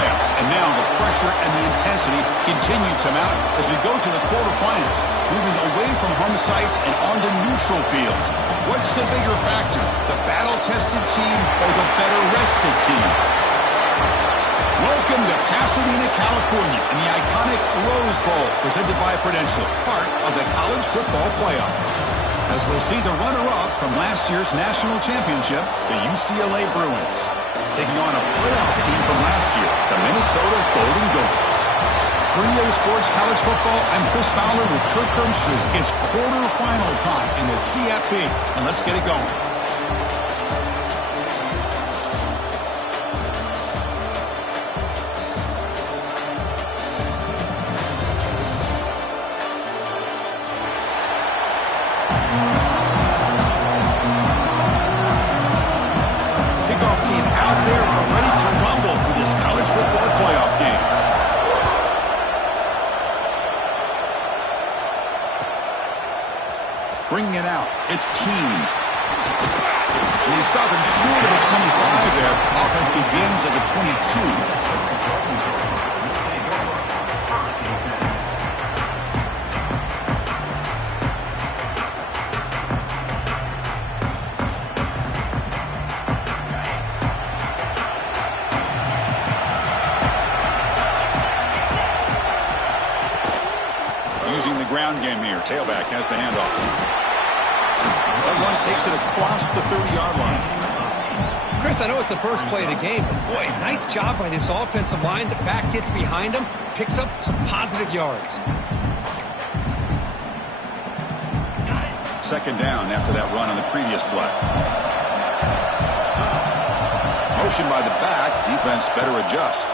playoff. And now the pressure and the intensity continue to mount as we go to the quarterfinals, moving away from home sites and onto neutral fields. What's the bigger factor, the battle-tested team or the better-rested team? Welcome to Pasadena, California, and the iconic Rose Bowl, presented by Prudential, part of the college football playoff. As we'll see the runner-up from last year's national championship, the UCLA Bruins, taking on a playoff team from last year, the Minnesota Golden Gophers. For EA Sports College Football, I'm Chris Fowler with Kirk Hermstreet. It's quarterfinal time in the CFP, and let's get it going. Bringing it out, it's Keene. And he's stopping short of the 25 there. Offense begins at the 22. Using the ground game here. Tailback has the handoff. That one takes it across the 30-yard line. Chris, I know it's the first play of the game, but boy, nice job by this offensive line. The back gets behind him, picks up some positive yards. Second down after that run on the previous play. Motion by the back. Defense better adjust.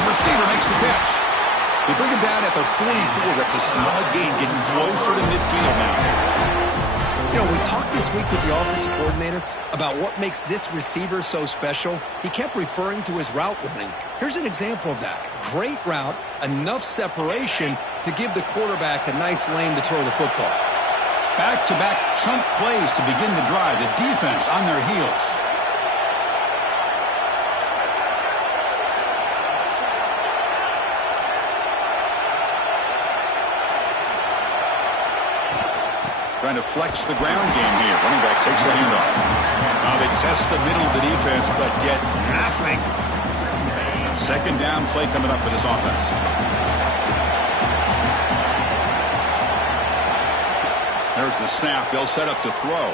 The receiver makes the catch. They bring him down at the 44. That's a solid gain, getting closer to midfield now. You know, we talked this week with the offensive coordinator about what makes this receiver so special. He kept referring to his route running. Here's an example of that. Great route, enough separation to give the quarterback a nice lane to throw the football. Back-to-back chunk plays to begin the drive. The defense on their heels. Trying to flex the ground game here. Running back takes the handoff. Now they test the middle of the defense, but get nothing. Second down play coming up for this offense. There's the snap. They'll set up to throw.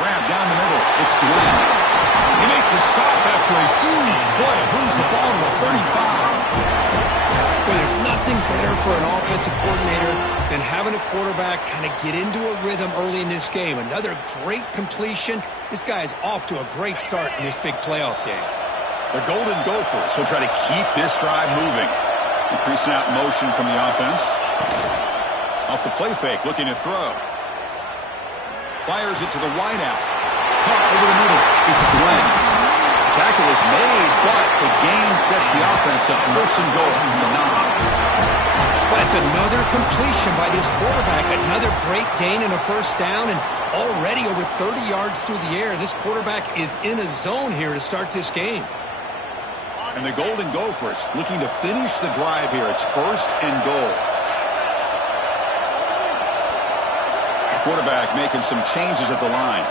Grab down the middle. It's Glenn. He makes the stop after a huge play. Moves the ball to the 35. Well, there's nothing better for an offensive coordinator than having a quarterback kind of get into a rhythm early in this game. Another great completion. This guy is off to a great start in this big playoff game. The Golden Gophers will try to keep this drive moving. Increasing out motion from the offense. Off the play fake, looking to throw. Fires it to the wideout. Caught over the middle. It's Glenn. Tackle is made, but the gain sets the offense up. First and goal from the 9. That's another completion by this quarterback. Another great gain and a first down, and already over 30 yards through the air. This quarterback is in a zone here to start this game. And the Golden Gophers looking to finish the drive here. It's first and goal. The quarterback making some changes at the line.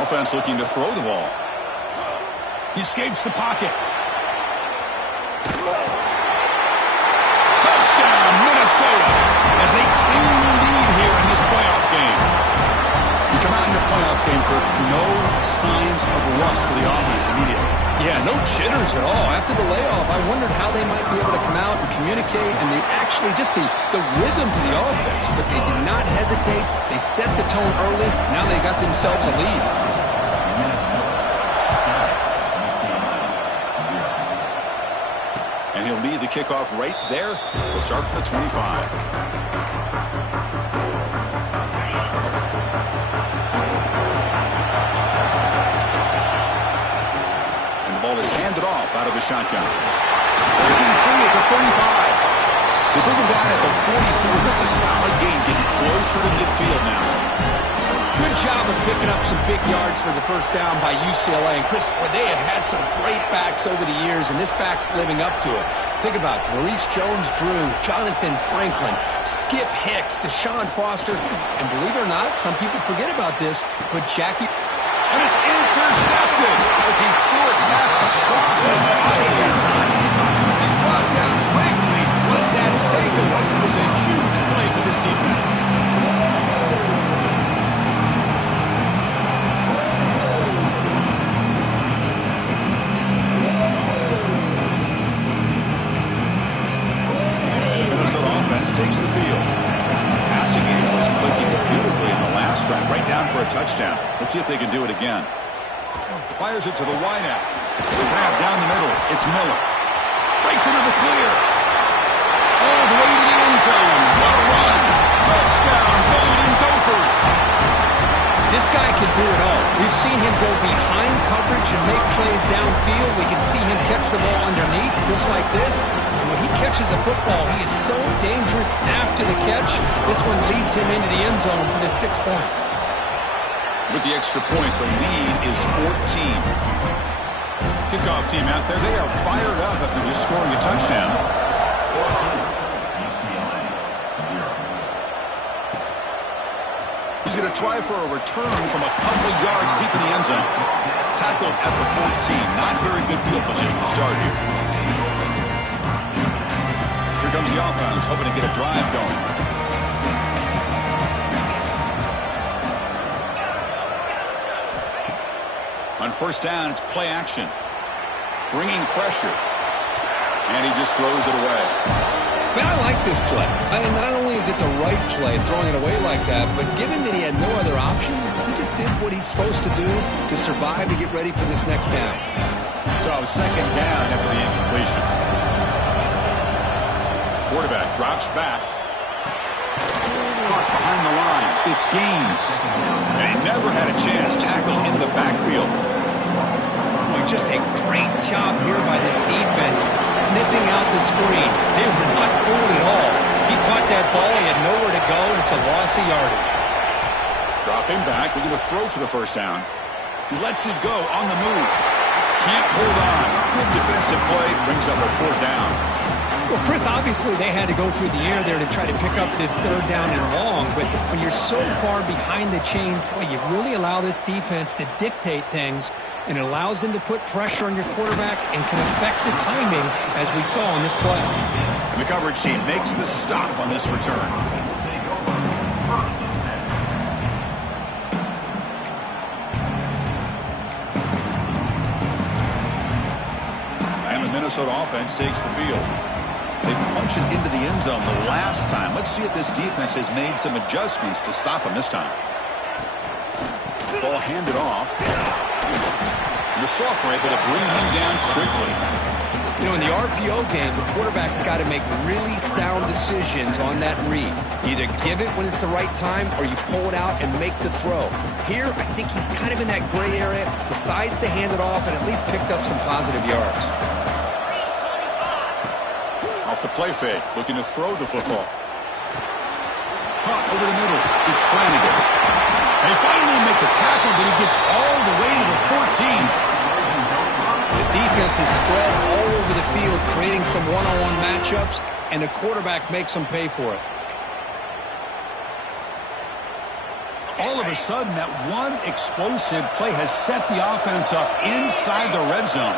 Offense looking to throw the ball. He escapes the pocket. Touchdown, Minnesota, as they claim the lead here in this playoff game. You come out in your playoff game, Kirk, no signs of rust for the offense immediately. Yeah, no jitters at all. After the layoff, I wondered how they might be able to come out and communicate, and just the rhythm to the offense. But they did not hesitate. They set the tone early. Now they got themselves a lead. And he'll lead the kickoff right there. We'll start from the 25. And the ball is handed off out of the shotgun. Breaking free at the 35. They bring him down at the 44. That's a solid gain, getting closer to midfield now. Good job of picking up some big yards for the first down by UCLA. And Chris, boy, they have had some great backs over the years, and this back's living up to it. Think about it. Maurice Jones-Drew, Jonathan Franklin, Skip Hicks, Deshaun Foster, and believe it or not, some people forget about this, but Jackie... And it's intercepted as he threw it back across his body that time. He's brought down quickly, but that takeaway was a huge play for this defense. Takes the field. Passing game was clicking beautifully in the last drive, right down for a touchdown. Let's see if they can do it again. Fires it to the wideout. Grab down the middle. It's Miller. Breaks into the clear. All the way to the end zone. What a run. Touchdown, Golden Gophers. This guy can do it all. We've seen him go behind coverage and make plays downfield. We can see him catch the ball underneath, just like this. And when he catches a football, he is so dangerous after the catch. This one leads him into the end zone for the 6 points. With the extra point, the lead is 14. Kickoff team out there, they are fired up after just scoring a touchdown. He's going to try for a return from a couple of yards deep in the end zone. Tackled at the 14. Not very good field position to start here. Here comes the offense, hoping to get a drive going. On first down, it's play action. Bringing pressure. And he just throws it away. Man, I like this play. Not only is it the right play, throwing it away like that, but given that he had no other option, he just did what he's supposed to do to survive to get ready for this next down. So, second down after the incompletion. Quarterback drops back. Caught behind the line. It's Gaines. And he never had a chance tackled in the backfield. Just a great job here by this defense, sniffing out the screen. They were not fooled at all. He caught that ball. He had nowhere to go, and it's a loss of yardage. Dropping back. We're going to throw for the first down. He lets it go on the move. Can't hold on. Good defensive play. Brings up a fourth down. Well, Chris, obviously they had to go through the air there to try to pick up this third down and long, but when you're so far behind the chains, boy, you really allow this defense to dictate things, and it allows them to put pressure on your quarterback and can affect the timing, as we saw on this play. And the coverage team makes the stop on this return. And the Minnesota offense takes the field. They punch it into the end zone the last time. Let's see if this defense has made some adjustments to stop him this time. Ball handed off. And the Soft were able to bring him down quickly. You know, in the RPO game, the quarterback's got to make really sound decisions on that read. Either give it when it's the right time or you pull it out and make the throw. Here, I think he's kind of in that gray area, decides to hand it off and at least picked up some positive yards. Off the play fake, looking to throw the football. Caught over the middle. It's Flanagan. They finally make the tackle, but he gets all the way to the 14. The defense is spread all over the field, creating some one-on-one matchups, and the quarterback makes them pay for it. All of a sudden, that one explosive play has set the offense up inside the red zone.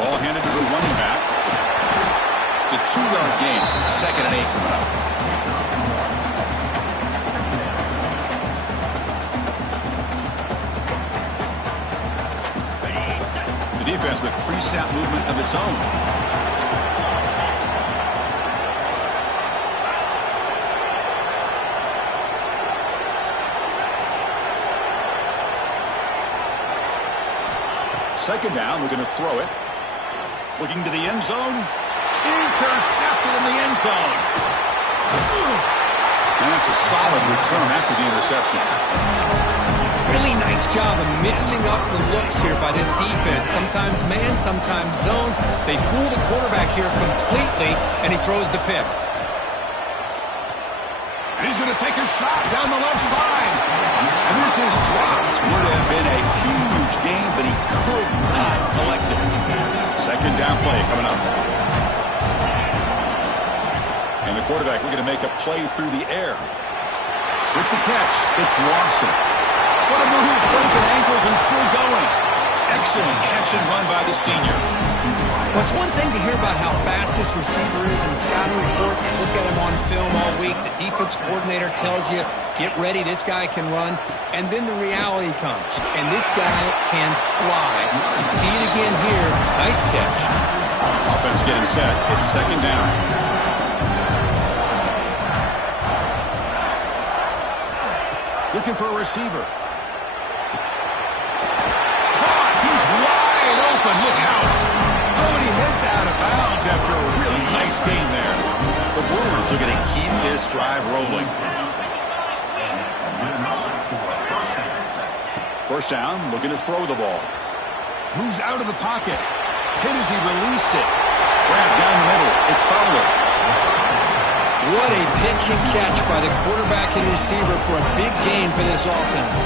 Ball handed to the running back. It's a 2-yard gain. 2nd and 8 coming up. The defense with pre-snap movement of its own. Second down, we're going to throw it. Looking to the end zone. Intercepted in the end zone. And that's a solid return after the interception. Really nice job of mixing up the looks here by this defense. Sometimes man, sometimes zone. They fool the quarterback here completely, and he throws the pick. And he's going to take a shot down the left side. And this is dropped. Would have been a huge gain, but he could not collect it. Second down play coming up. And the quarterback looking to make a play through the air. With the catch, it's Lawson. What a move, broken ankles and still going. Excellent catch and run by the senior. Well, it's one thing to hear about how fast this receiver is in the scouting report. Look at him on film all week. The defense coordinator tells you, get ready, this guy can run. And then the reality comes. And this guy can fly. You see it again here. Nice catch. Offense getting set. It's second down. Looking for a receiver. Caught. He's wide open. Look out. Oh, and he heads out of bounds after a really nice game there. The Brewers are going to keep this drive rolling. First down, looking to throw the ball. Moves out of the pocket. Hit as he released it. Grab down the middle. It's Fowler. What a pitch and catch by the quarterback and receiver for a big game for this offense.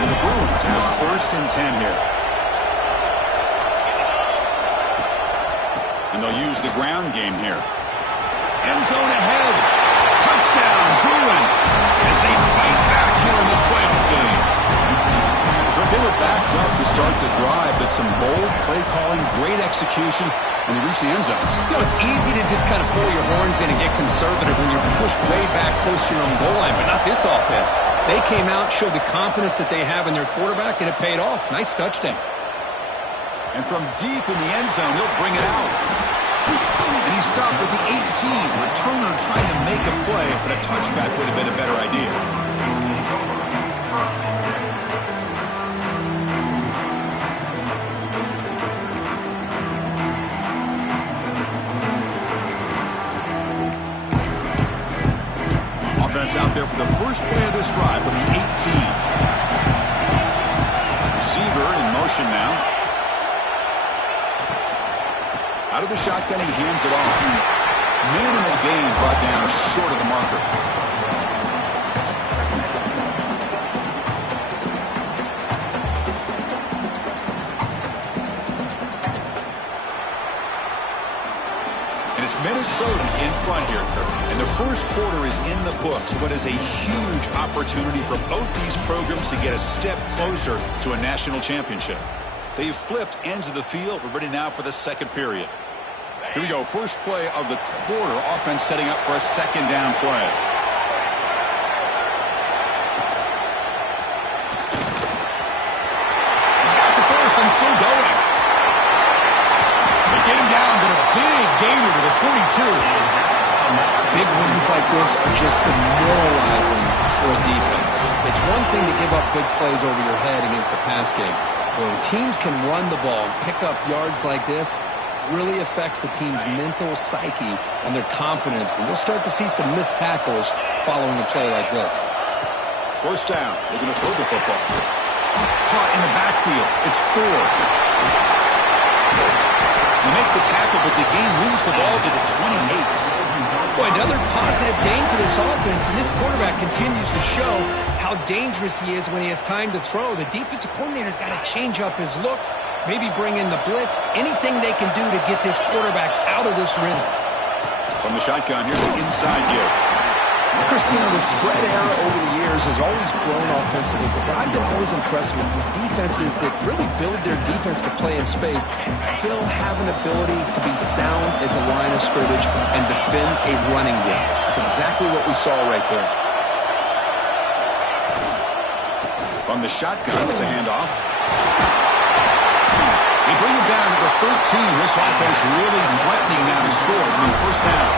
And the Bruins have first and 10 here. And they'll use the ground game here. End zone ahead. Touchdown, Bruins, as they fight back here in this playoff game. But they were backed up to start the drive, but some bold play calling, great execution, and they reach the end zone. You know, it's easy to just kind of pull your horns in and get conservative when you're pushed way back close to your own goal line, but not this offense. They came out, showed the confidence that they have in their quarterback, and it paid off. Nice touchdown. And from deep in the end zone, he'll bring it out. And he stopped with the 18. Returner trying to make a play, but a touchback would have been a better idea. Offense out there for the first play of this drive from the 18. Receiver in motion now. Out of the shotgun, he hands it off. Minimal gain brought down short of the marker. And it's Minnesota in front here, Kirk. And the first quarter is in the books, but is a huge opportunity for both these programs to get a step closer to a national championship. They've flipped ends of the field. We're ready now for the second period. Here we go. First play of the quarter. Offense setting up for a second down play. He's got the first and still going. They get him down, but a big gainer to the 42. Big wins like this are just demoralizing for a defense. It's one thing to give up big plays over your head against the pass game. When teams can run the ball and pick up yards like this, really affects the team's mental psyche and their confidence. And you'll start to see some missed tackles following a play like this. First down. Looking to throw the football. Caught in the backfield. It's 4. They make the tackle, but the game moves the ball to the 28. Boy, another positive game for this offense, and this quarterback continues to show how dangerous he is when he has time to throw. The defensive coordinator's got to change up his looks, maybe bring in the blitz, anything they can do to get this quarterback out of this rhythm. From the shotgun, here's an inside give. Christian, the spread era over the years has always grown offensively, but what I've been always impressed with defenses that really build their defense to play in space still have an ability to be sound at the line of scrimmage and defend a running game. That's exactly what we saw right there. From the shotgun, it's a handoff. They bring it down to the 13. This offense really threatening now to score on the first down.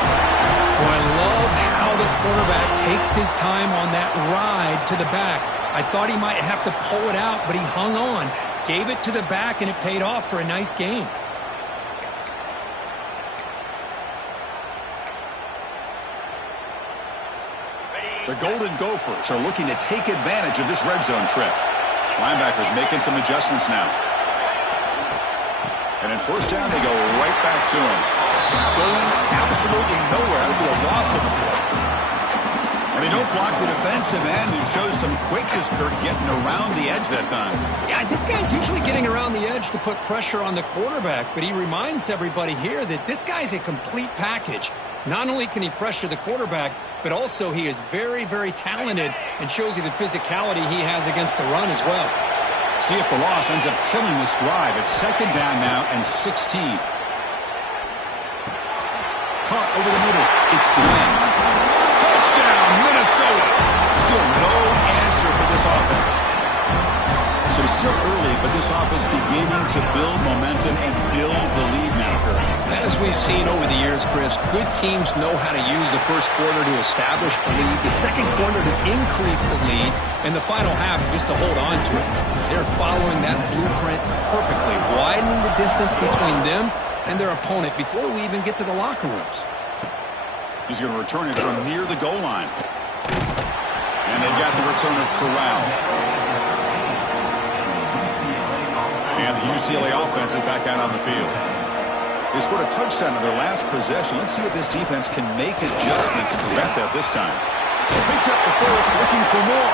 Well, I love how the quarterback takes his time on that ride to the back. I thought he might have to pull it out, but he hung on, gave it to the back, and it paid off for a nice gain. The Golden Gophers are looking to take advantage of this red zone trip. Linebackers making some adjustments now. And in first down, they go right back to him. Going absolutely nowhere. That'll be a loss of the play. Well, they don't block the defensive end, who shows some quickness, Kirk, getting around the edge that time. Yeah, this guy's usually getting around the edge to put pressure on the quarterback, but he reminds everybody here that this guy's a complete package. Not only can he pressure the quarterback, but also he is very, very talented and shows you the physicality he has against the run as well. See if the loss ends up killing this drive. It's second down now and 16. Caught over the middle. It's Glenn. Touchdown, Minnesota. Still no answer for this offense. So it's still early, but this offense beginning to build momentum and build the lead now, Kirk. As we've seen over the years, Chris, good teams know how to use the first quarter to establish the lead, the second quarter to increase the lead, and the final half just to hold on to it. They're following that blueprint perfectly, widening the distance between them and their opponent before we even get to the locker rooms. He's going to return it from near the goal line. And they've got the return of Corral. And the UCLA offense is back out on the field. They scored a touchdown in their last possession. Let's see if this defense can make adjustments to prevent that this time. Picks up the first, looking for more.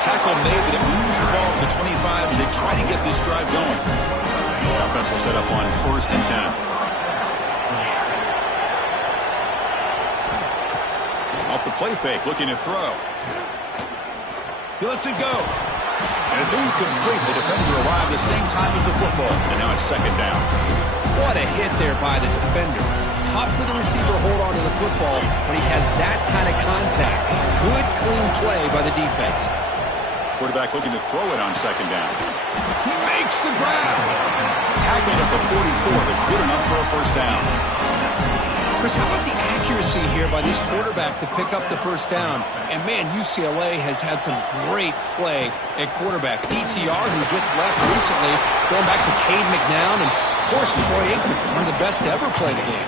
Tackle made, but it moves the ball to the 25 as they try to get this drive going. The offense will set up on 1st and 10. Off the play fake, looking to throw. He lets it go. And it's incomplete. The defender arrived the same time as the football. And now it's second down. What a hit there by the defender. Tough for the receiver to hold on to the football when he has that kind of contact. Good, clean play by the defense. Quarterback looking to throw it on second down. He makes the grab. Tackled at the 44, but good enough for a first down. Chris, how about the accuracy here by this quarterback to pick up the first down? And, man, UCLA has had some great play at quarterback. DTR, who just left recently, going back to Cade McNown, and, of course, Troy Aikman, one of the best to ever play the game.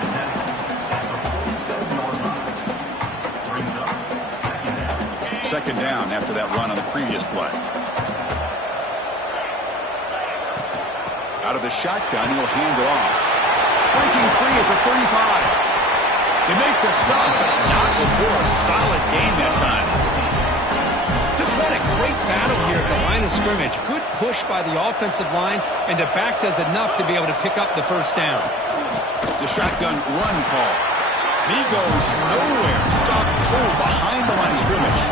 Second down after that run on the previous play. Out of the shotgun, he'll hand it off. Breaking free at the 35. They make the stop, but not before a solid gain that time. Just what a great battle here at the line of scrimmage. Good push by the offensive line, and the back does enough to be able to pick up the first down. It's a shotgun run call. He goes nowhere. Stopped cold behind the line of scrimmage.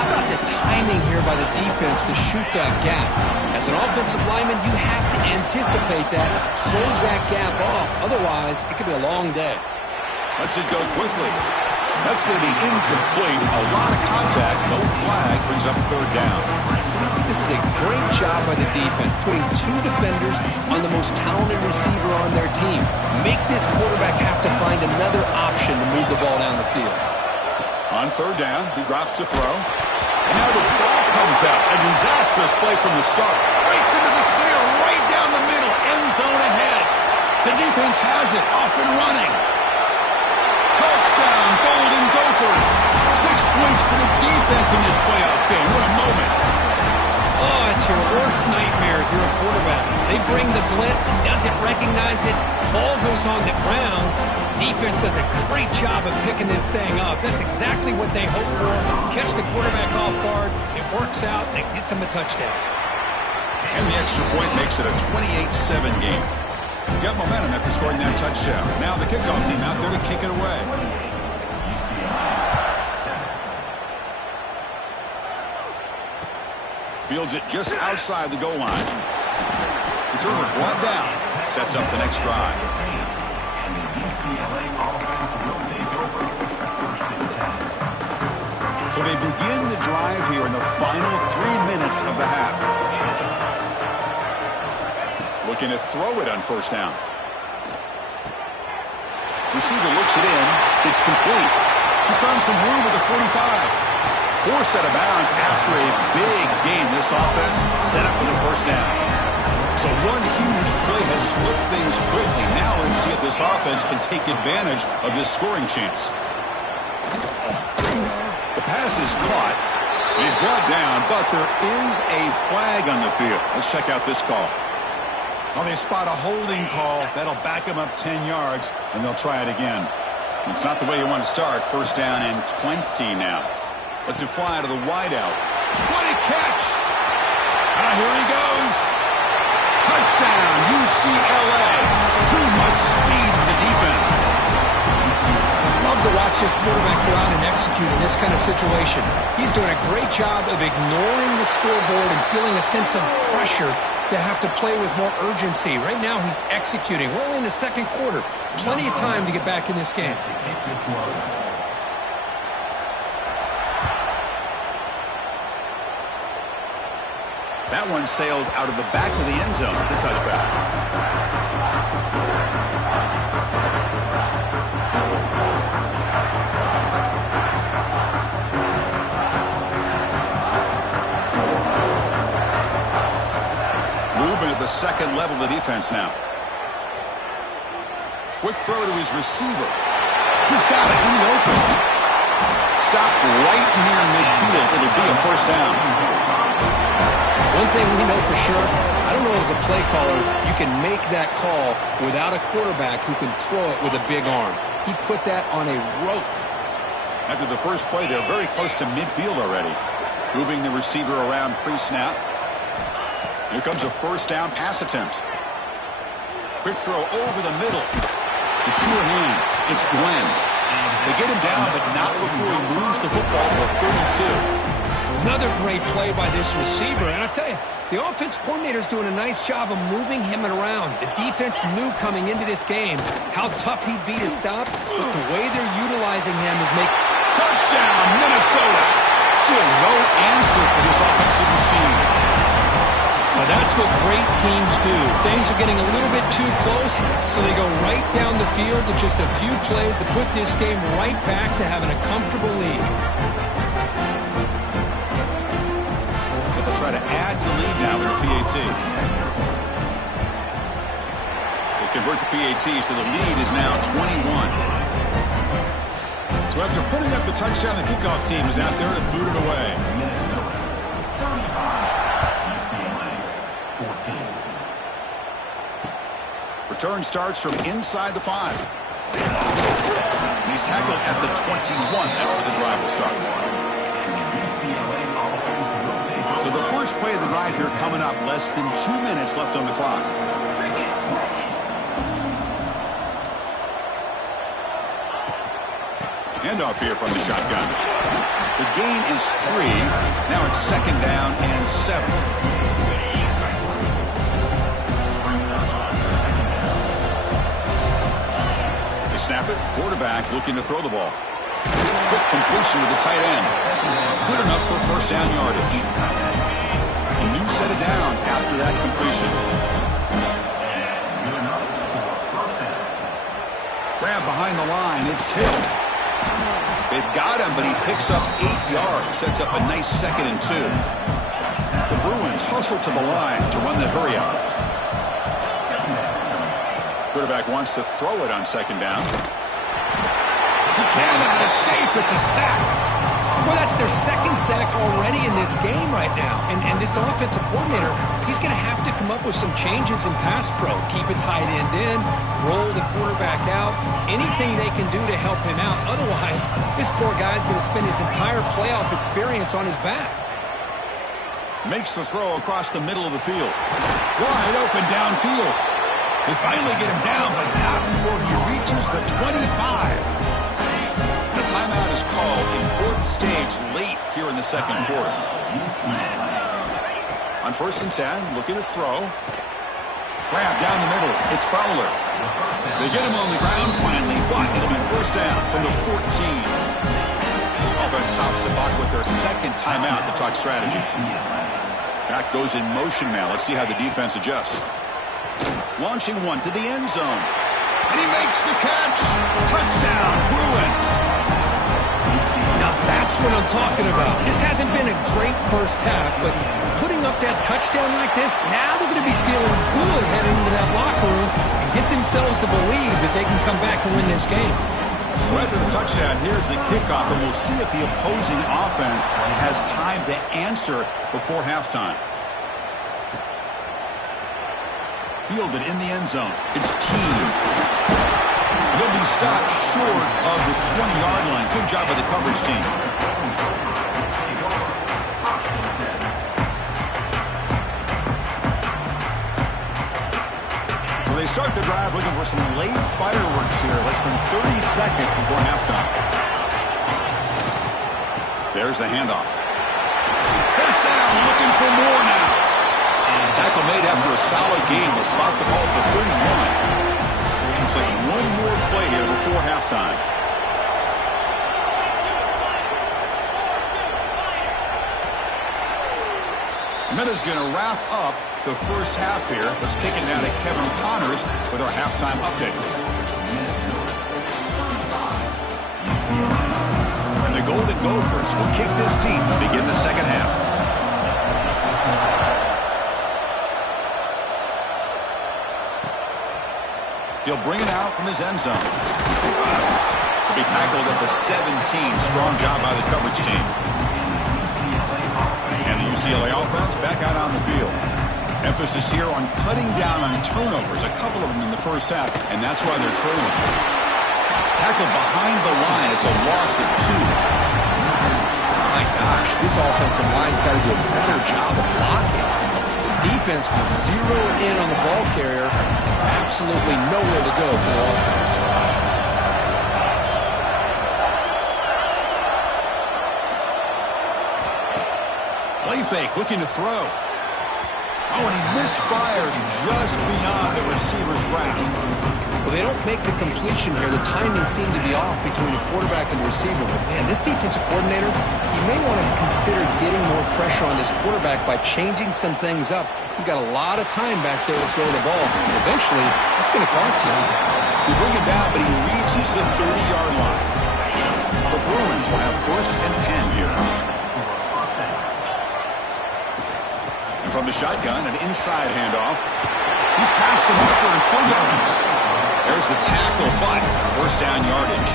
How about the timing here by the defense to shoot that gap? As an offensive lineman, you have to anticipate that, close that gap off. Otherwise, it could be a long day. Lets it go quickly. That's going to be incomplete. A lot of contact. No flag. Brings up third down. This is a great job by the defense, putting two defenders on the most talented receiver on their team. Make this quarterback have to find another option to move the ball down the field. On third down, he drops to throw. And now the ball comes out. A disastrous play from the start. Breaks into the clear right down the middle. End zone ahead. The defense has it. Off and running. Touchdown, Golden Gophers. 6 points for the defense in this playoff game. What a moment. Oh, it's your worst nightmare if you're a quarterback. They bring the blitz. He doesn't recognize it. Ball goes on the ground. Defense does a great job of picking this thing up. That's exactly what they hope for. Catch the quarterback off guard. It works out, and it gets him a touchdown. And the extra point makes it a 28-7 game. You got momentum after scoring that touchdown. Now the kickoff team out there to kick it away. Fields it just outside the goal line. Returner brought down. Sets up the next drive. So they begin the drive here in the final 3 minutes of the half. Looking to throw it on first down. Receiver looks it in. It's complete. He's found some room at the 45. Poor set of bounds after a big game. This offense set up for the first down. So one huge play has flipped things quickly. Now let's see if this offense can take advantage of this scoring chance. The pass is caught. He's brought down, but there is a flag on the field. Let's check out this call. Well, they spot a holding call. That'll back him up 10 yards, and they'll try it again. It's not the way you want to start. First down and 20 now. Let's it fly to the wideout. What a catch! Here he goes. Touchdown, UCLA. Too much speed for the defense. Love to watch this quarterback go out and execute in this kind of situation. He's doing a great job of ignoring the scoreboard and feeling a sense of pressure to have to play with more urgency. Right now he's executing. We're only in the second quarter. Plenty of time to get back in this game. That one sails out of the back of the end zone with the touchback. Movement at the second level of the defense now. Quick throw to his receiver. He's got it in the open. Stop right near midfield. It'll be a first down. One thing we know for sure, I don't know as a play caller, you can make that call without a quarterback who can throw it with a big arm. He put that on a rope. After the first play, they're very close to midfield already. Moving the receiver around pre-snap. Here comes a first down pass attempt. Quick throw over the middle. The sure hands. It's Glenn. They get him down, but not before he moves the football to the 32. Another great play by this receiver. And I tell you, the offense coordinator's doing a nice job of moving him around. The defense knew coming into this game how tough he'd be to stop, but the way they're utilizing him is making... Touchdown, Minnesota! Still no answer for this offensive machine. Well, that's what great teams do. Things are getting a little bit too close, so they go right down the field with just a few plays to put this game right back to having a comfortable lead. Try to add the lead now with the PAT. They convert the PAT, so the lead is now 21. So after putting up the touchdown, the kickoff team is out there to boot it away. Return starts from inside the 5. And he's tackled at the 21. That's where the drive will start. So the first play of the drive here coming up, less than 2 minutes left on the clock. Handoff here from the shotgun. The gain is 3. Now it's second down and 7. They snap it. Quarterback looking to throw the ball. Quick completion to the tight end. Good enough for first down yardage. A new set of downs after that completion. Grab behind the line. It's Hill. They've got him, but he picks up 8 yards. Sets up a nice 2nd and 2. The Bruins hustle to the line to run the hurry up. Quarterback wants to throw it on second down. He cannot escape. It's a sack. Well, that's their second sack already in this game right now. And this offensive coordinator, he's going to have to come up with some changes in pass pro. Keep a tight end in, roll the quarterback out, anything they can do to help him out. Otherwise, this poor guy's going to spend his entire playoff experience on his back. Makes the throw across the middle of the field. Wide open downfield. They finally get him down, but not before he reaches the 25. Timeout is called. Important stage late here in the second quarter. On 1st and 10, looking to throw. Grab down the middle. It's Fowler. They get him on the ground finally, but it'll be first down from the 14. Offense stops the clock with their second timeout to talk strategy. Back goes in motion now. Let's see how the defense adjusts. Launching one to the end zone. And he makes the catch. Touchdown, Bruins. Now that's what I'm talking about. This hasn't been a great first half, but putting up that touchdown like this, now they're going to be feeling good heading into that locker room and get themselves to believe that they can come back and win this game. So after the touchdown, here's the kickoff, and we'll see if the opposing offense has time to answer before halftime. Fielded in the end zone. It's Keene. He'll be stopped short of the 20-yard line. Good job by the coverage team. So they start the drive looking for some late fireworks here. Less than 30 seconds before halftime. There's the handoff. First down, looking for more now. Tackle made after a solid game. Will spot the ball for 31. Looks like one more play here before halftime. Minutes going to wrap up the first half here. Let's kick it down to Kevin Connors with our halftime update. And the Golden Gophers will kick this deep and begin the second half. He'll bring it out from his end zone. He'll be tackled at the 17. Strong job by the coverage team. And the UCLA offense back out on the field. Emphasis here on cutting down on turnovers, a couple of them in the first half, and that's why they're trailing. Tackled behind the line. It's a loss of 2. My gosh, this offensive line's got to do a better job of blocking. The defense was zeroed in on the ball carrier. Absolutely nowhere to go for the offense. Play fake, looking to throw. Oh, and he misfires just beyond the receiver's grasp. Well, they don't make the completion here. The timing seemed to be off between the quarterback and the receiver. But, man, this defensive coordinator, he may want to consider getting more pressure on this quarterback by changing some things up. He's got a lot of time back there to throw the ball. Eventually, that's going to cost you. You bring it down, but he reaches the 30-yard line. The Bruins will have 1st and 10 here. And from the shotgun, an inside handoff. He's past the marker and still going. There's the tackle, but 1st down yardage.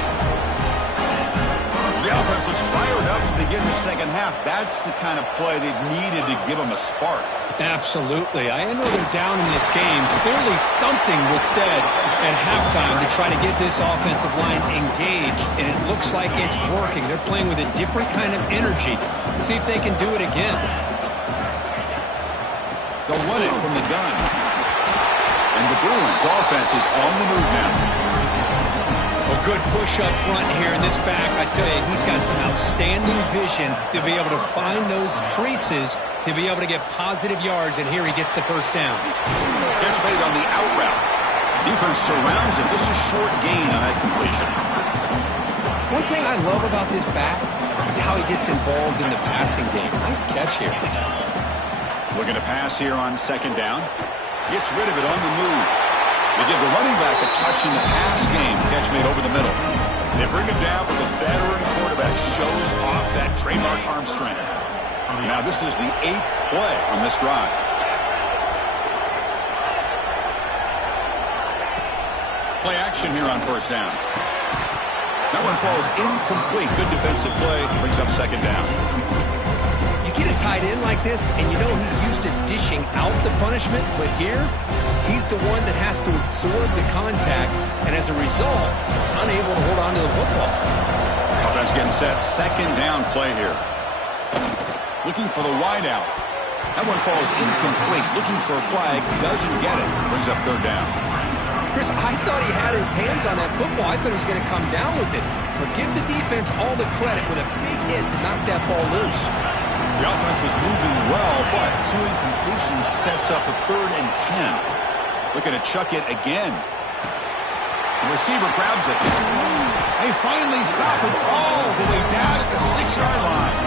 The offense looks fired up to begin the second half. That's the kind of play they've needed to give them a spark. Absolutely. I know they're down in this game. Clearly something was said at halftime to try to get this offensive line engaged, and it looks like it's working. They're playing with a different kind of energy. Let's see if they can do it again. They'll run it from the gun. And the Bruins offense is on the move now. A good push up front here in this back. I tell you, he's got some outstanding vision to be able to find those creases, to be able to get positive yards, and here he gets the 1st down. Catch made on the out route. Defense surrounds him. Just a short gain on that completion. One thing I love about this back is how he gets involved in the passing game. Nice catch here. Looking to pass here on 2nd down. Gets rid of it on the move. They give the running back a touch in the pass game. Catch made over the middle. They bring him down, but the veteran quarterback shows off that trademark arm strength. Now this is the 8th play on this drive. Play action here on 1st down. That one falls incomplete. Good defensive play. Brings up 2nd down. You get a tight end like this, and you know he's used to dishing out the punishment, but here, he's the one that has to absorb the contact, and as a result, he's unable to hold on to the football. Offense getting set. 2nd down play here. Looking for the wide out. That one falls incomplete. Looking for a flag. Doesn't get it. Brings up 3rd down. Chris, I thought he had his hands on that football. I thought he was going to come down with it. But give the defense all the credit with a big hit to knock that ball loose. The offense was moving well, but 2 incompletions sets up a 3rd and 10. Looking to chuck it again. The receiver grabs it. They finally stop it all the way down at the 6-yard line.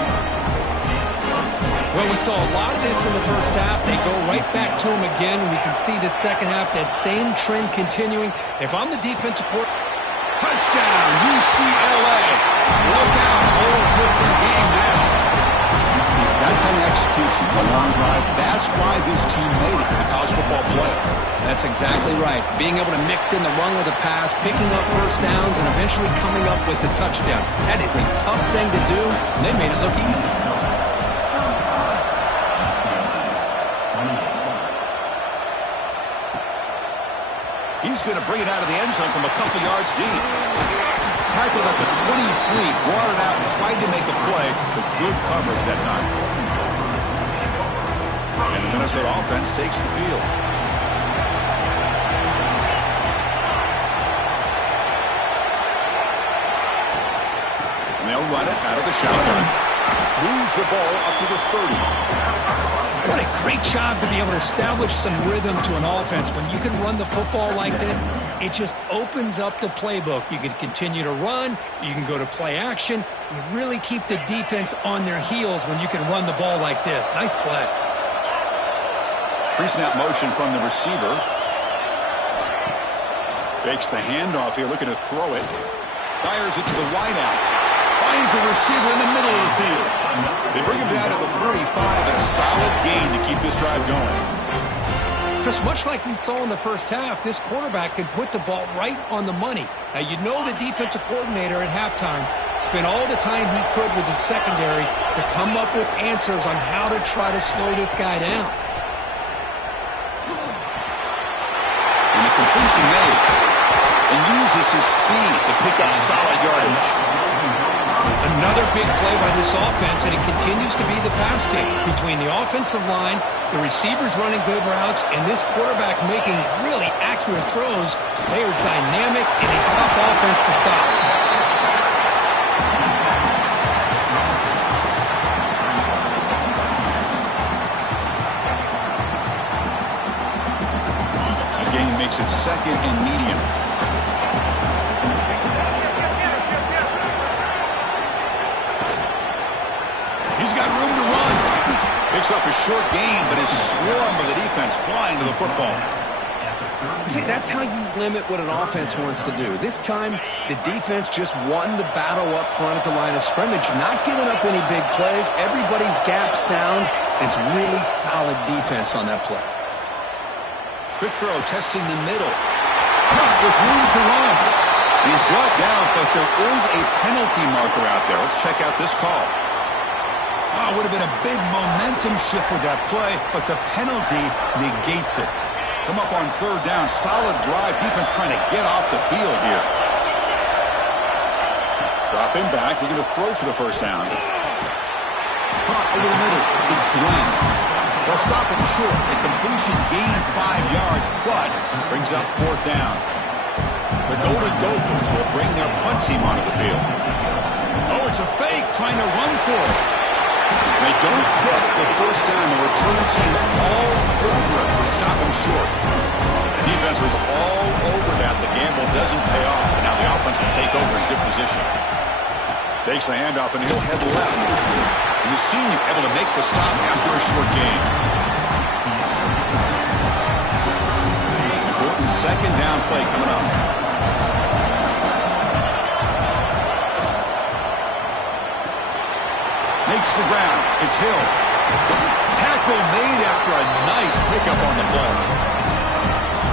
Well, we saw a lot of this in the first half. They go right back to him again. We can see the second half, that same trend continuing. If I'm the defensive court. Touchdown, UCLA. Look out, whole different game now. That kind of execution, a long drive, that's why this team made it to the college football playoff. That's exactly right. Being able to mix in the run with the pass, picking up 1st downs, and eventually coming up with the touchdown. That is a tough thing to do, and they made it look easy. He's going to bring it out of the end zone from a couple yards deep. Tackled at the 23, brought it out and tried to make a play with good coverage that time. And the Minnesota offense takes the field. And they'll run it out of the shotgun. Moves the ball up to the 30. What a great job to be able to establish some rhythm to an offense. When you can run the football like this, it just opens up the playbook. You can continue to run. You can go to play action. You really keep the defense on their heels when you can run the ball like this. Nice play. Pre-snap motion from the receiver. Fakes the handoff here, looking to throw it. Fires it to the wideout. Finds a receiver in the middle of the field. They bring him down to the 45 and a solid gain to keep this drive going. Just much like we saw in the first half, this quarterback can put the ball right on the money. Now, you know the defensive coordinator at halftime spent all the time he could with his secondary to come up with answers on how to try to slow this guy down. And the completion made. And uses his speed to pick up solid yardage. Another big play by this offense, and it continues to be the pass game between the offensive line, the receivers running good routes, and this quarterback making really accurate throws. They are dynamic and a tough offense to stop. The game makes it second and medium. He's got room to run. Picks up a short gain, but is swarmed by the defense flying to the football. See, that's how you limit what an offense wants to do. This time, the defense just won the battle up front at the line of scrimmage, not giving up any big plays. Everybody's gap sound. It's really solid defense on that play. Quick throw, testing the middle. With room to run. He's brought down, but there is a penalty marker out there. Let's check out this call. Oh, it would have been a big momentum shift with that play, but the penalty negates it. Come up on third down. Solid drive. Defense trying to get off the field here. Drop him back. Looking to throw for the first down. Caught over the middle. It's Glenn. They'll stop him short. The completion gained 5 yards, but brings up fourth down. The Golden Gophers will bring their punt team onto the field. Oh, it's a fake. Trying to run for it. They don't get the first down. The return team all over it to stop him short. The defense was all over that. The gamble doesn't pay off, and now the offense will take over in good position. Takes the handoff, and he'll head left. And the senior able to make the stop after a short gain. Important second down play coming up. Makes the ground. It's Hill. Tackle made after a nice pickup on the play.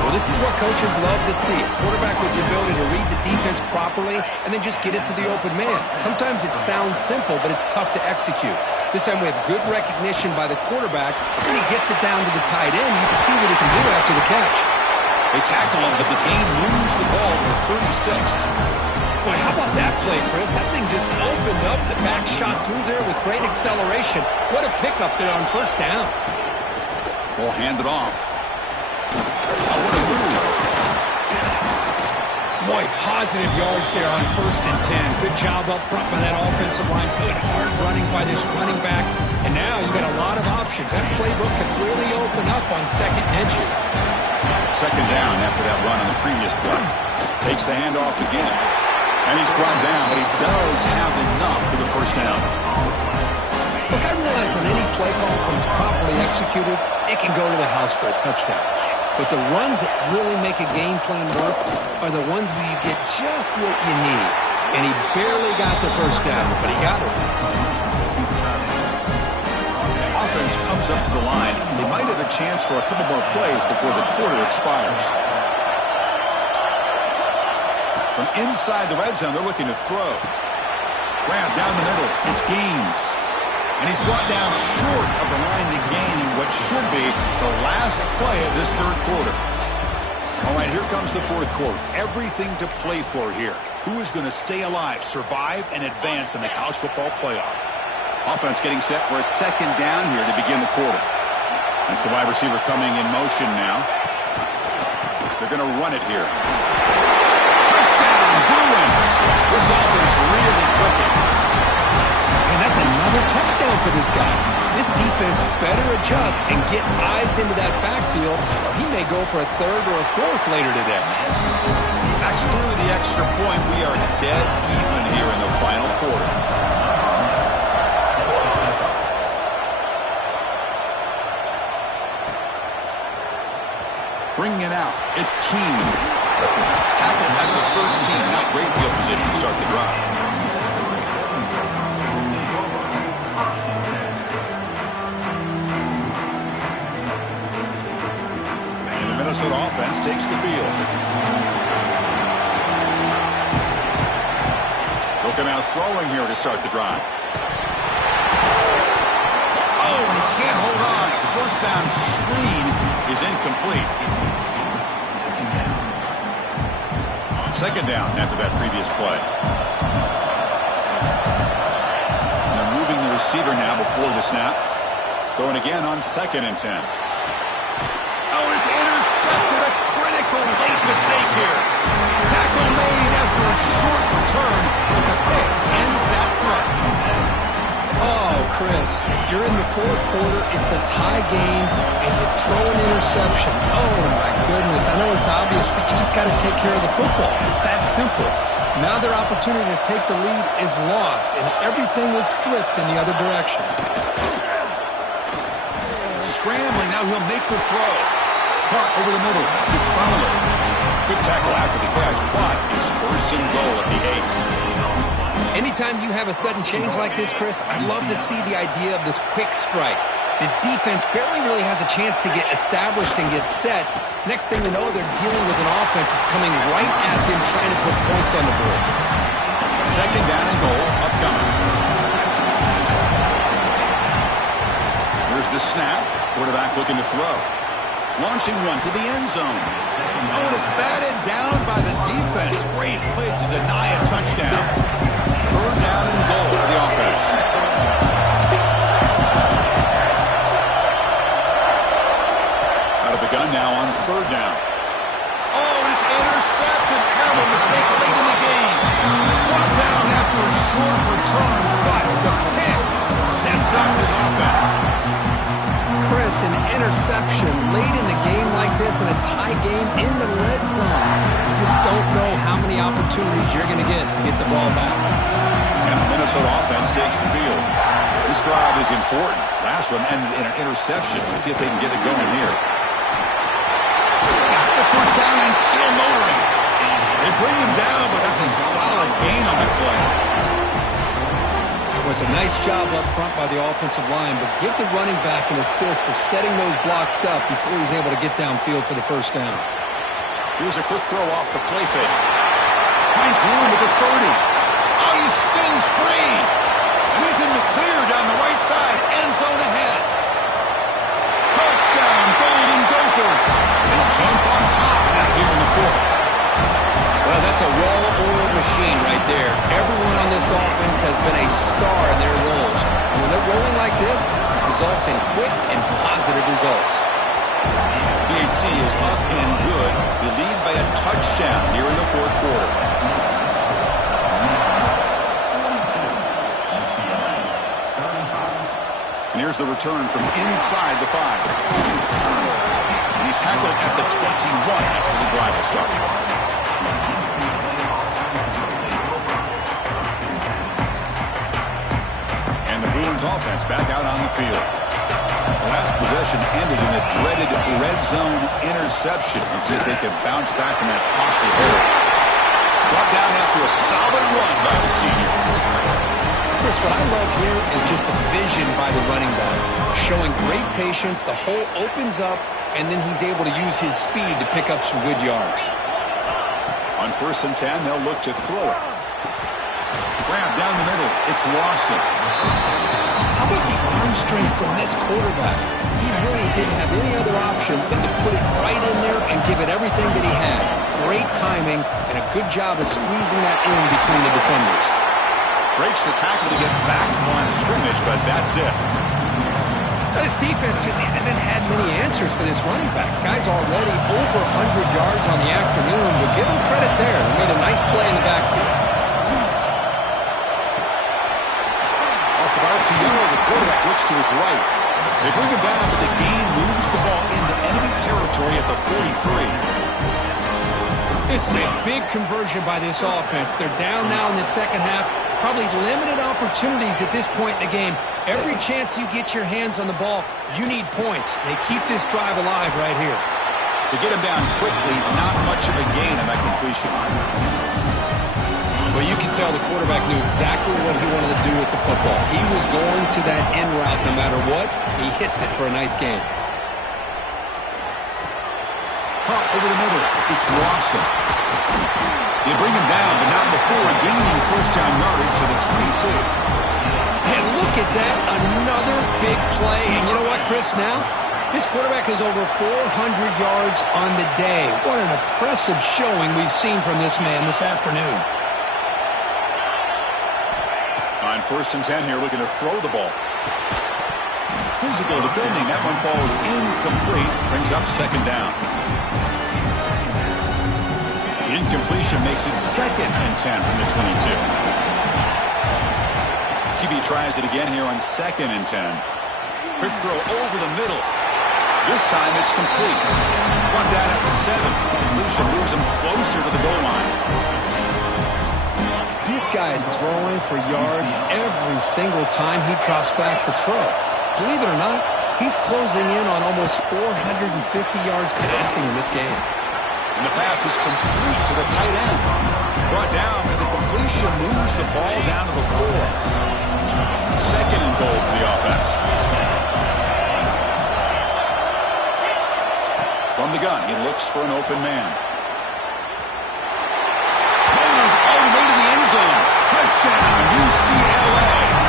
Well, this is what coaches love to see. A quarterback with the ability to read the defense properly and then just get it to the open man. Sometimes it sounds simple, but it's tough to execute. This time we have good recognition by the quarterback, and he gets it down to the tight end. You can see what he can do after the catch. They tackle him, but the gain moves the ball to 36. Boy, how about that play, Chris? That thing just opened up. The back shot through there with great acceleration. What a pickup there on first down. Ball handed off. Oh, what a move. Boy, positive yards there on 1st and 10. Good job up front by that offensive line. Good hard running by this running back. And now you've got a lot of options. That playbook can really open up on second and inches. Second down after that run on the previous play. Takes the handoff again. And he's brought down, but he does have enough for the first down. Look, I realize on any play call, when it's properly executed, it can go to the house for a touchdown. But the runs that really make a game plan work are the ones where you get just what you need. And he barely got the first down, but he got it. Offense comes up to the line. They might have a chance for a couple more plays before the quarter expires. From inside the red zone, they're looking to throw. Grab down the middle. It's Gaines. And he's brought down short of the line to gain in what should be the last play of this third quarter. All right, here comes the fourth quarter. Everything to play for here. Who is going to stay alive, survive, and advance in the college football playoff? Offense getting set for a second down here to begin the quarter. That's the wide receiver coming in motion now. They're going to run it here. Touchdown, Bruins! This offense really clicking. And that's another touchdown for this guy. This defense better adjust and get eyes into that backfield, or he may go for a third or a fourth later today. Backs through the extra point. We are dead even here in the final quarter. Bringing it out. It's Keene. Tackle at the 13. Not great field position to start the drive. And the Minnesota offense takes the field. Looking out throwing here to start the drive. Oh, and he can't hold on. The first down screen is incomplete. Second down after that previous play. And they're moving the receiver now before the snap. Throwing again on 2nd and 10. Oh, it's intercepted. A critical late mistake here. Tackle made after a short return, but the pick ends that threat. Oh, Chris, you're in the fourth quarter. It's a tie game, and you throw an interception. Oh, my goodness. I know it's obvious, but you just got to take care of the football. It's that simple. Now their opportunity to take the lead is lost, and everything is flipped in the other direction. Scrambling. Now he'll make the throw. Clark over the middle. It's Fowler. Good tackle after the catch, but it's 1st and goal at the 8. Anytime you have a sudden change like this, Chris, I love to see the idea of this quick strike. The defense barely really has a chance to get established and get set. Next thing you know, they're dealing with an offense that's coming right at them, trying to put points on the board. 2nd down and goal, upcoming. Here's the snap. Quarterback looking to throw. Launching one to the end zone. Oh, and it's batted down by the defense. Great play to deny a touchdown. 3rd down and goal for the offense. Out of the gun now on 3rd down. Oh, and it's intercepted. Terrible mistake late in the game. Brought down after a short return, but the pick sets up his offense. Chris, an interception late in the game like this in a tie game in the red zone. You just don't know how many opportunities you're going to get the ball back. And the Minnesota offense takes the field. This drive is important. Last one ended in an interception. Let's see if they can get it going here. Got the first down and still motoring. They bring him down, but that's a solid gain on the play. It was a nice job up front by the offensive line, but give the running back an assist for setting those blocks up before he's able to get downfield for the first down. Here's a quick throw off the play fake. Finds room at the 30. Oh, he spins free. And he's in the clear down the right side. End zone ahead. Touchdown, Golden Gophers. They jump on top now here in the 4th. Well, that's a well-oiled machine right there. Everyone on this offense has been a star in their roles. And when they're rolling like this, it results in quick and positive results. PAT is up and good. They lead by a touchdown here in the 4th quarter. And here's the return from inside the 5. And he's tackled at the 21. That's where the drive will start. Bruins offense back out on the field. The last possession ended in a dreaded red zone interception. Let's see if they can bounce back from that costly error. Brought down after a solid run by the senior. Chris, what I love here is just the vision by the running back. Showing great patience, the hole opens up, and then he's able to use his speed to pick up some good yards. On 1st and 10, they'll look to throw it. Grab down the middle. It's Lawson. How about the arm strength from this quarterback? He really didn't have any other option than to put it right in there and give it everything that he had. Great timing and a good job of squeezing that in between the defenders. Breaks the tackle to get back to the line of scrimmage, but that's it. This defense just hasn't had many answers for this running back. Guy's already over 100 yards on the afternoon. We'll give him credit there. He made a nice play in the backfield. Off the RPO, the quarterback looks to his right. They bring him down, but the gain moves the ball into enemy territory at the 43. This is a big conversion by this offense. They're down now in the second half. Probably limited opportunities at this point in the game. Every chance you get your hands on the ball, you need points. They keep this drive alive right here. To get him down quickly, not much of a gain on that completion. Well, you can tell the quarterback knew exactly what he wanted to do with the football. He was going to that end route no matter what. He hits it for a nice gain. Caught over the middle. It's Lawson. They bring him down, but not before gaining first down yardage to the 22. And look at that, another big play. And you know what, Chris, now? This quarterback has over 400 yards on the day. What an impressive showing we've seen from this man this afternoon. On 1st and 10 here, looking to throw the ball. Physical defending. That one falls incomplete. Brings up 2nd down. Incompletion makes it 2nd and 10 from the 22. QB tries it again here on 2nd and 10. Quick throw over the middle. This time it's complete. Brought down at the 7. Completion moves him closer to the goal line. This guy is throwing for yards every single time he drops back to throw. Believe it or not, he's closing in on almost 450 yards passing in this game. And the pass is complete to the tight end. Brought down, and the completion moves the ball down to the 4. 2nd and goal for the offense. From the gun, he looks for an open man. Rolls all the way to the end zone. Touchdown, UCLA.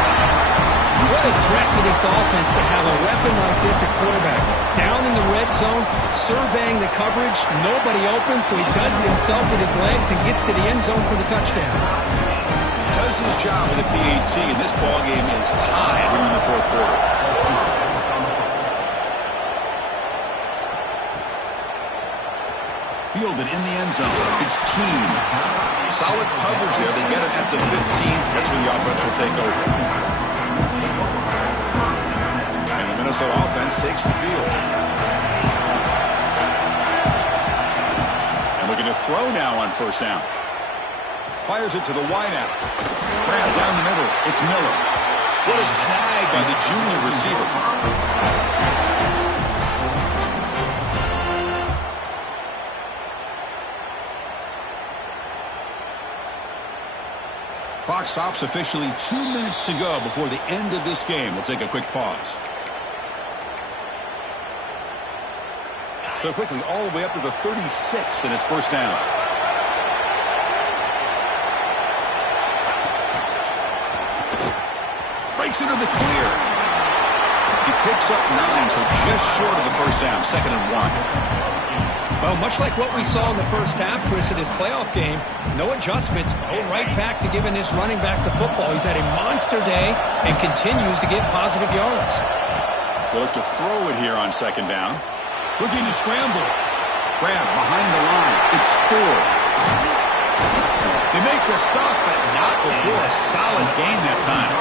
What a threat for this offense to have a weapon like this at quarterback. Down in the red zone, surveying the coverage, nobody open, so he does it himself with his legs and gets to the end zone for the touchdown. Does his job with a PAT, and this ball game is tied here in the 4th quarter. Fielded in the end zone. It's Keene. Solid coverage there. They get it at the 15. That's where the offense will take over. And the Minnesota offense takes the field. And looking to throw now on 1st down. Fires it to the wideout. Grab down the middle. It's Miller. What a snag by the junior receiver. Clock stops officially. 2 minutes to go before the end of this game. We'll take a quick pause. So quickly, all the way up to the 36, and it's 1st down. Breaks into the clear. He picks up 9, so just short of the 1st down. 2nd and 1. Well, much like what we saw in the first half, Chris, in this playoff game, no adjustments. Go right back to giving this running back the football. He's had a monster day and continues to get positive yards. They look to throw it here on 2nd down. Looking to scramble. Grab behind the line. It's 4. They make the stop, but not before a solid gain that time.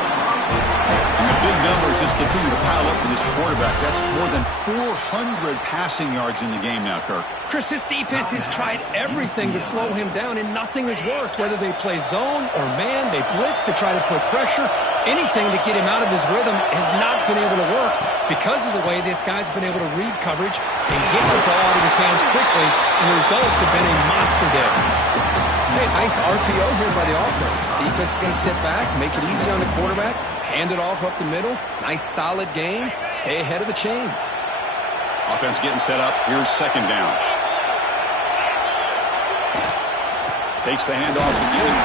And the big numbers just continue to pile up for this quarterback. That's more than 400 passing yards in the game now, Kirk. Chris, this defense has tried everything to slow him down, and nothing has worked. Whether they play zone or man, they blitz to try to put pressure. Anything to get him out of his rhythm has not been able to work because of the way this guy's been able to read coverage and get the ball out of his hands quickly, and the results have been a monster day. Hey, nice RPO here by the offense. Defense is going to sit back, make it easy on the quarterback, hand it off up the middle. Nice solid game. Stay ahead of the chains. Offense getting set up. Here's 2nd down. Takes the handoff again.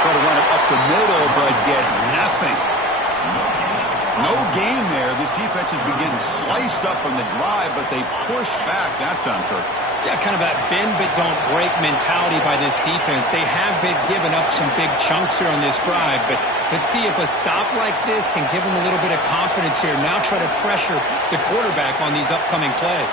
Try to run it up the middle, but get nothing. No gain there. This defense has been getting sliced up on the drive, but they push back that time, Kirk. Yeah, kind of that bend but don't break mentality by this defense. They have been giving up some big chunks here on this drive, but let's see if a stop like this can give them a little bit of confidence here. Now try to pressure the quarterback on these upcoming plays.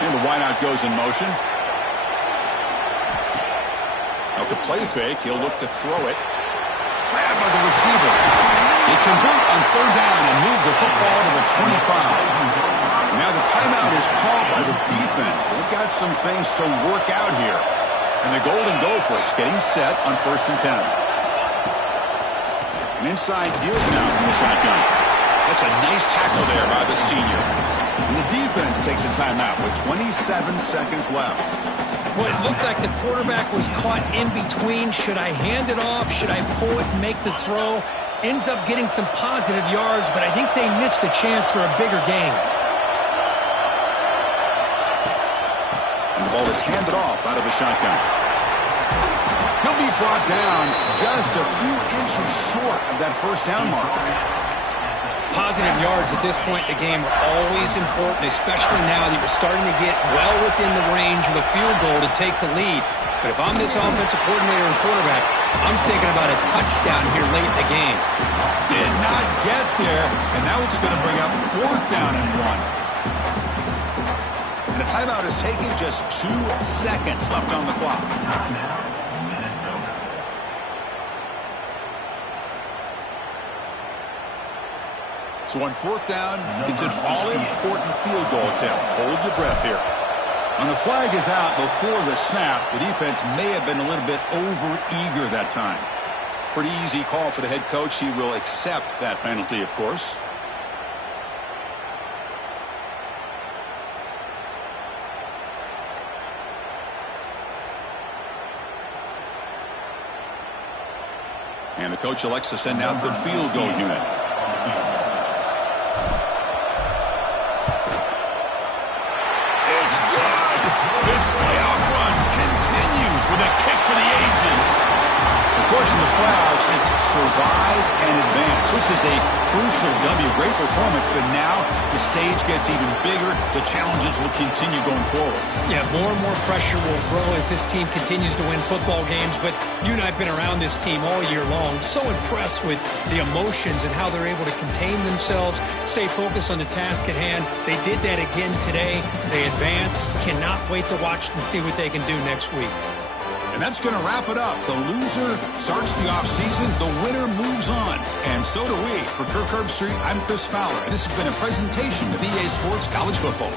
And the wideout goes in motion. Off the play fake, he'll look to throw it. Grabbed by the receiver. They convert on third down and move the football to the 25. Now the timeout is called by the defense. They've got some things to work out here. And the Golden Gophers getting set on 1st and 10. An inside deal now from the shotgun. That's a nice tackle there by the senior. And the defense takes a timeout with 27 seconds left. Well, it looked like the quarterback was caught in between. Should I hand it off? Should I pull it and make the throw? Ends up getting some positive yards, but I think they missed a chance for a bigger gain. And the ball is handed off out of the shotgun. He'll be brought down just a few inches short of that first down marker. Positive yards at this point in the game are always important, especially now that you're starting to get well within the range of a field goal to take the lead. But if I'm this offensive coordinator and quarterback, I'm thinking about a touchdown here late in the game. Did not get there, and now it's going to bring up 4th down and 1. And a timeout is taken, just 2 seconds left on the clock. So on 4th down, it's an all-important field goal attempt. Hold your breath here. When the flag is out before the snap, the defense may have been a little bit over-eager that time. Pretty easy call for the head coach. He will accept that penalty, of course. And the coach elects to send out the field goal unit. With a kick for the ages. Of course, in the playoffs, it's survive and advance. This is a crucial W. Great performance, but now the stage gets even bigger. The challenges will continue going forward. Yeah, more and more pressure will grow as this team continues to win football games, but you and I have been around this team all year long. So impressed with the emotions and how they're able to contain themselves, stay focused on the task at hand. They did that again today. They advance. Cannot wait to watch and see what they can do next week. And that's going to wrap it up. The loser starts the offseason. The winner moves on. And so do we. For Kirk Herbstreit, I'm Chris Fowler. And this has been a presentation of EA Sports College Football.